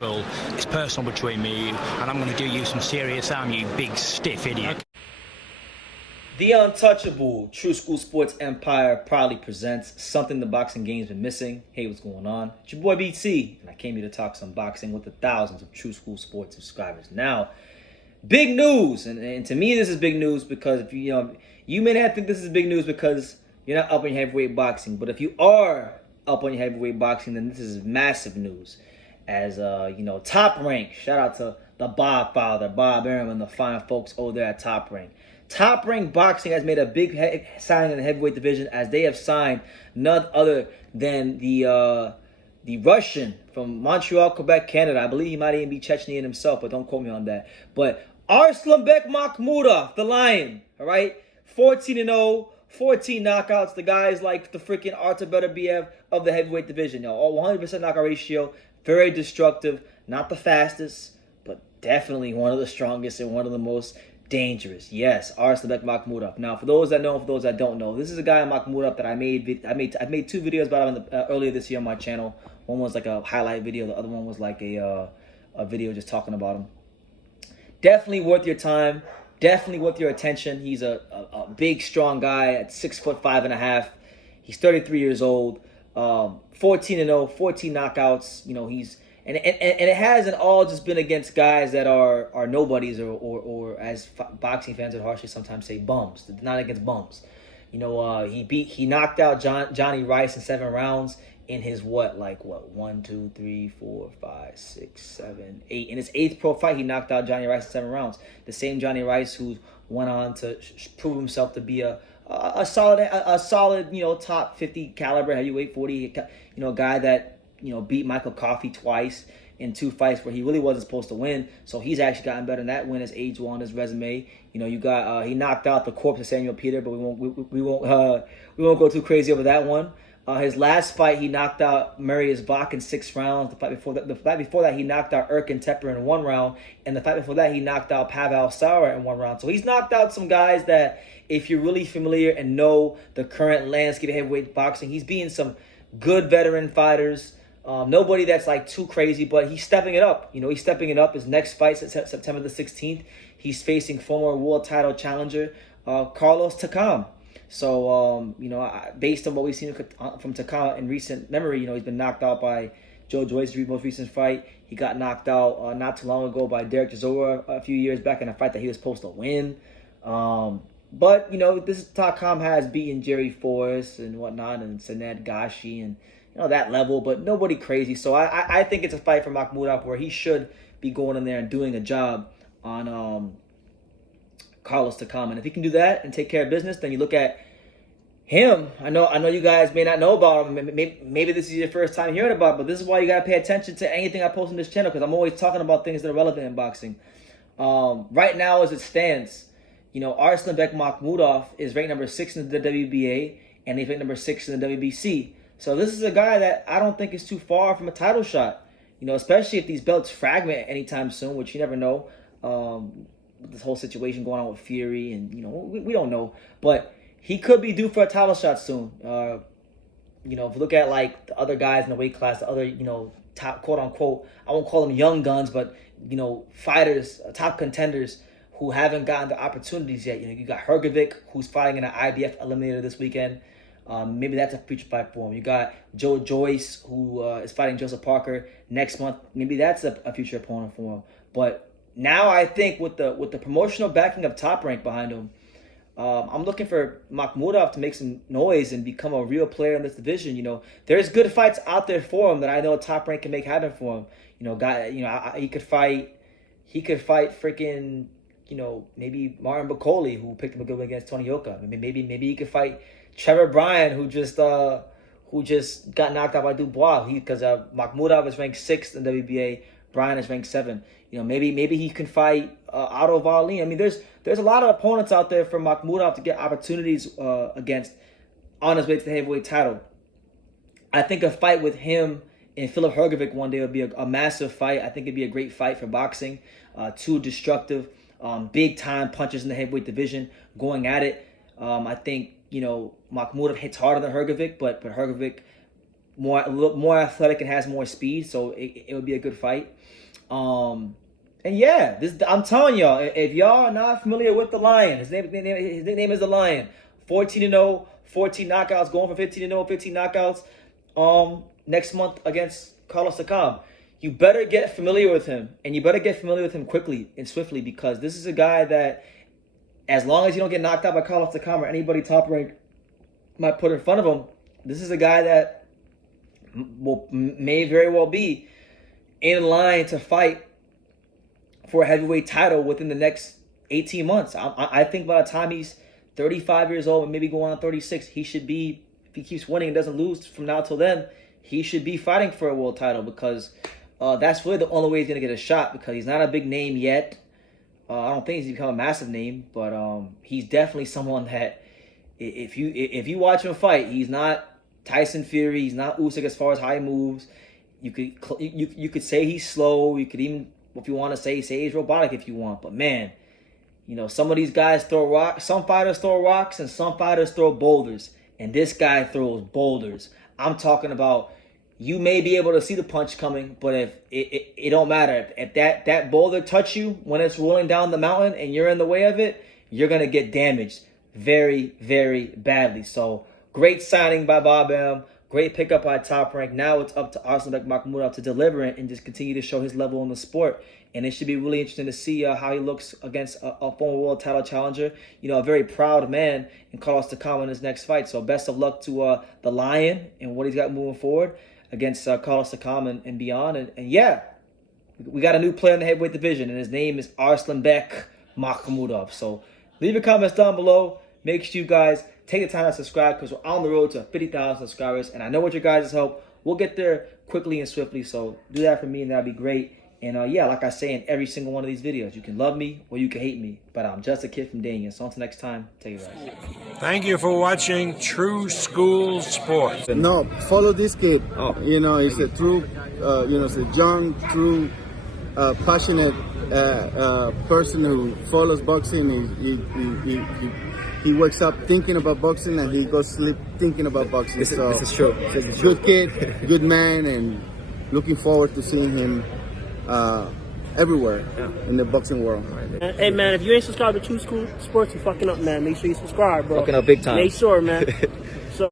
Well, it's personal between me and you, and I'm going to do you some serious harm, you big stiff idiot. The Untouchable True School Sports Empire proudly presents something the boxing game's been missing. Hey, what's going on? It's your boy BT, and I came here to talk some boxing with the thousands of True School Sports subscribers. Now, big news, and to me this is big news because if you may not think this is big news because you're not up on your heavyweight boxing, but if you are up on your heavyweight boxing, then this is massive news. As Top Rank, shout out to the Bobfather, Bob Arum, and the fine folks over there at Top Rank. Top Rank Boxing has made a big signing in the heavyweight division, as they have signed none other than the Russian from Montreal, Quebec, Canada. I believe he might even be Chechnyan himself, but don't quote me on that. But Arslanbek Makhmudov, the Lion, all right, 14-0, 14 knockouts. The guy is like the freaking Artur Beterbiev of the heavyweight division, 100% knockout ratio. Very destructive, not the fastest, but definitely one of the strongest and one of the most dangerous. Yes, Arslanbek Makhmudov. Now, for those that know, and for those that don't know, this is a guy in Makhmudov that I made two videos about him earlier this year on my channel. One was like a highlight video, the other one was like a video just talking about him. Definitely worth your time. Definitely worth your attention. He's a big, strong guy at 6'5.5". He's 33 years old. 14-0, 14 knockouts. He's and it hasn't all just been against guys that are nobodies or as boxing fans would harshly sometimes say, bums. Not against bums. He knocked out Johnny Rice in 7 rounds in his 1, 2, 3, 4, 5, 6, 7, 8. In his 8th pro fight, he knocked out Johnny Rice in 7 rounds. The same Johnny Rice who went on to prove himself to be a solid, top 50 caliber heavyweight, 40, guy that, beat Michael Coffey twice in 2 fights where he really wasn't supposed to win. So he's actually gotten better than that win as age on his resume. You got he knocked out the corpse of Samuel Peter, but we won't go too crazy over that one. His last fight, he knocked out Marius Vach in 6 rounds. The fight before that, he knocked out Erkin Tepper in 1 round, and the fight before that, he knocked out Pavel Sauer in 1 round. So he's knocked out some guys that, if you're really familiar and know the current landscape of heavyweight boxing, he's beating some good veteran fighters. Nobody that's like too crazy, but he's stepping it up. He's stepping it up. His next fight's at September the 16th. He's facing former world title challenger Carlos Takam. So, based on what we've seen from Takam in recent memory, he's been knocked out by Joe Joyce's most recent fight. He got knocked out not too long ago by Derek Chisora a few years back in a fight that he was supposed to win. But, this Takam has beaten Jerry Forrest and whatnot and Saned Gashi and, that level, but nobody crazy. So I think it's a fight for Makhmudov where he should be going in there and doing a job on Carlos Takam. And if he can do that and take care of business, then you look at him. I know you guys may not know about him. Maybe this is your first time hearing about it, but this is why you got to pay attention to anything I post on this channel, because I'm always talking about things that are relevant in boxing. Right now, as it stands, Arslanbek Makhmudov is ranked number 6 in the WBA, and he's ranked number 6 in the WBC. So this is a guy that I don't think is too far from a title shot. Especially if these belts fragment anytime soon, which you never know. With this whole situation going on with Fury, and we don't know, but he could be due for a title shot soon. If you look at like the other guys in the weight class, the other top quote unquote, I won't call them young guns, but fighters, top contenders who haven't gotten the opportunities yet. You got Hrgovic, who's fighting in an IBF eliminator this weekend. Maybe that's a future fight for him. You got Joe Joyce, who is fighting Joseph Parker next month. Maybe that's a future opponent for him. But now I think with the promotional backing of Top Rank behind him, I'm looking for Makhmudov to make some noise and become a real player in this division. There's good fights out there for him that I know Top Rank can make happen for him. He could fight freaking, maybe Martin Bakole, who picked him a good win against Tony Yoka. Maybe he could fight Trevor Bryan, who just got knocked out by Dubois. Because Makhmudov is ranked 6th in WBA, Bryan is ranked 7th. Maybe he can fight Otto Wallin. There's a lot of opponents out there for Makhmudov to get opportunities against on his way to the heavyweight title. I think a fight with him and Filip Hrgovic one day would be a massive fight. I think it'd be a great fight for boxing. 2 destructive, big-time punchers in the heavyweight division going at it. I think, Makhmudov hits harder than Hrgovic, but Hrgovic a little more athletic and has more speed, so it would be a good fight. And yeah, I'm telling y'all, if y'all are not familiar with the Lion, his nickname is the Lion. 14-0, 14 knockouts, going for 15-0, 15 knockouts. Next month against Carlos Takam. You better get familiar with him, and you better get familiar with him quickly and swiftly, because this is a guy that, as long as you don't get knocked out by Carlos Takam or anybody top ranked might put in front of him, this is a guy that may very well be in line to fight for a heavyweight title within the next 18 months. I think by the time he's 35 years old and maybe going on 36, he should be, if he keeps winning and doesn't lose from now till then, he should be fighting for a world title, because that's really the only way he's going to get a shot, because he's not a big name yet. I don't think he's become a massive name, but he's definitely someone that if you watch him fight, he's not Tyson Fury, he's not Usyk as far as how he moves. You could say he's slow. You could even, if you want to say he's robotic if you want. But man, you know, some of these guys throw rocks. Some fighters throw rocks and some fighters throw boulders. And this guy throws boulders. I'm talking about, you may be able to see the punch coming, but if it don't matter. If that boulder touch you when it's rolling down the mountain and you're in the way of it, you're going to get damaged very, very badly. So great signing by Bob M. Great pickup by Top Rank. Now it's up to Arslanbek Makhmudov to deliver it and just continue to show his level in the sport. And it should be really interesting to see how he looks against a former world title challenger. You know, a very proud man in Carlos Takam in his next fight. So best of luck to the Lion and what he's got moving forward against Carlos Takam and beyond. And yeah, we got a new player in the heavyweight division, and his name is Arslanbek Makhmudov. So leave your comments down below. Make sure you guys take the time to subscribe, because we're on the road to 50,000 subscribers. And I know with your guys' help, we'll get there quickly and swiftly. So do that for me, and that'd be great. And yeah, like I say in every single one of these videos, you can love me or you can hate me, but I'm just a kid from Daniel. So until next time, take it guys. Thank you for watching True School Sports. No, follow this kid. Oh. You know, he's a true, you know, it's a young, true, passionate person who follows boxing. He wakes up thinking about boxing and he goes to sleep thinking about boxing. This is true. Good kid, good man, and looking forward to seeing him everywhere in the boxing world. Hey man, if you ain't subscribed to True School Sports, you fucking up, man. Make sure you subscribe, bro. Fucking up big time. Make sure, man.